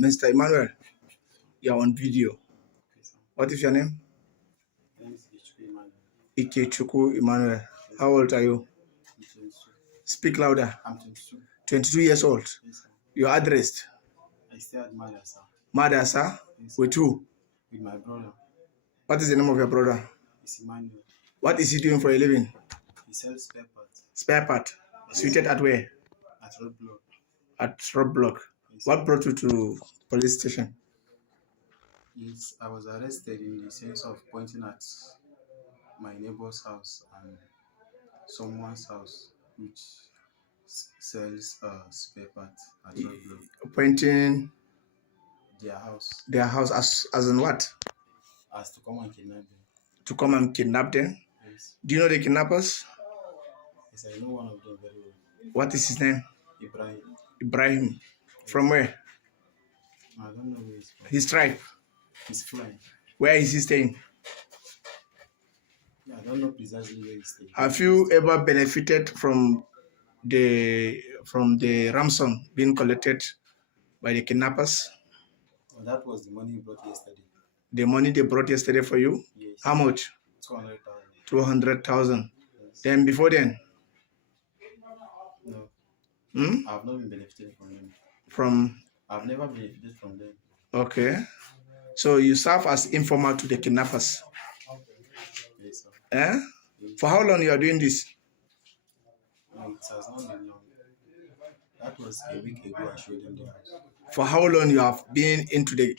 Mr. Emmanuel, you're on video. What is your name? Ikechukwu Emmanuel. How old are you? Speak louder. I'm 22. 22 years old. Yes, Your address? I stay at Madasa. Madasa? Yes, with who? with my brother. What is the name of your brother? It's Emmanuel. What is he doing for a living? He sells spare parts. Spare part. Seated at where? At Roadblock. At Roadblock. Yes. What brought you to police station? Yes, I was arrested in the sense of pointing at my neighbor's house and someone's house which sells spare parts at Roadblock. Pointing Their house as in what? As to come and kidnap them. To come and kidnap them? Yes. Do you know the kidnappers? Yes, I know one of them very well. What is his name? Ibrahim. Ibrahim. From where? I don't know where he's from. His tribe? He's flying. Where is he staying? Yeah, I don't know precisely where he's staying. Have you ever benefited from the ransom being collected by the kidnappers? Well, that was the money he brought yesterday. The money they brought yesterday for you? Yes. How much? 200,000. 200,000. Yes. Then before then? No. I've not been benefiting from them. I've never benefited from them. Okay. So you serve as informer to the kidnappers? Yes, sir. Eh? Yes. For how long you are doing this? No, it has not been long. That was a week ago I showed them the house. For how long you have been into the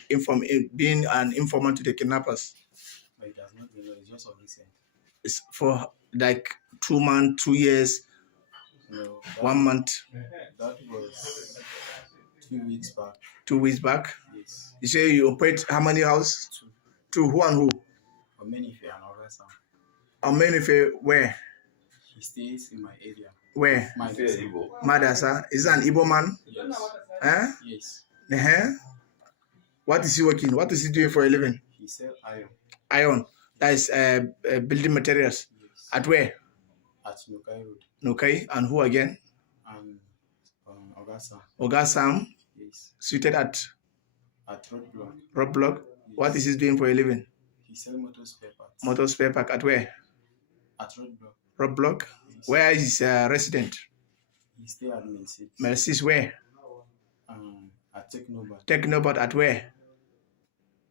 being an informer to the kidnappers? But it has not been long. It's just of recent. It's for like 2 months, 2 years, No, 1 month. That was 2 weeks back. 2 weeks back. Yes. You say you operate how many houses? 2. 2. Who and who? Omenife and Orasa. Omenife where? He stays in my area. Where? Madasa. Is that an Igbo man? Yes. Eh? Yes. What is he working? What is he doing for a living? He sells iron. Iron. That is building materials. Yes. At where? At Nukai Road. Nukai. And who again? And Ogasa. Ogasam. Yes. Seated at Roadblock. Roadblock. Yes. What is he doing for a living? He sells motor spare parts. Motor spare parts. At where? At Roadblock. Roadblock. Yes. Where is resident? He stays at Mercedes. Mercedes where? At Technobat. Technobat at where?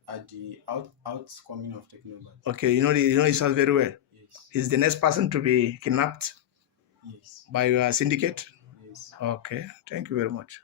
At the outcoming of Technobat. Okay, you know his house very well. Yes. He's the next person to be kidnapped. Yes. By your syndicate. Yes. Okay, thank you very much.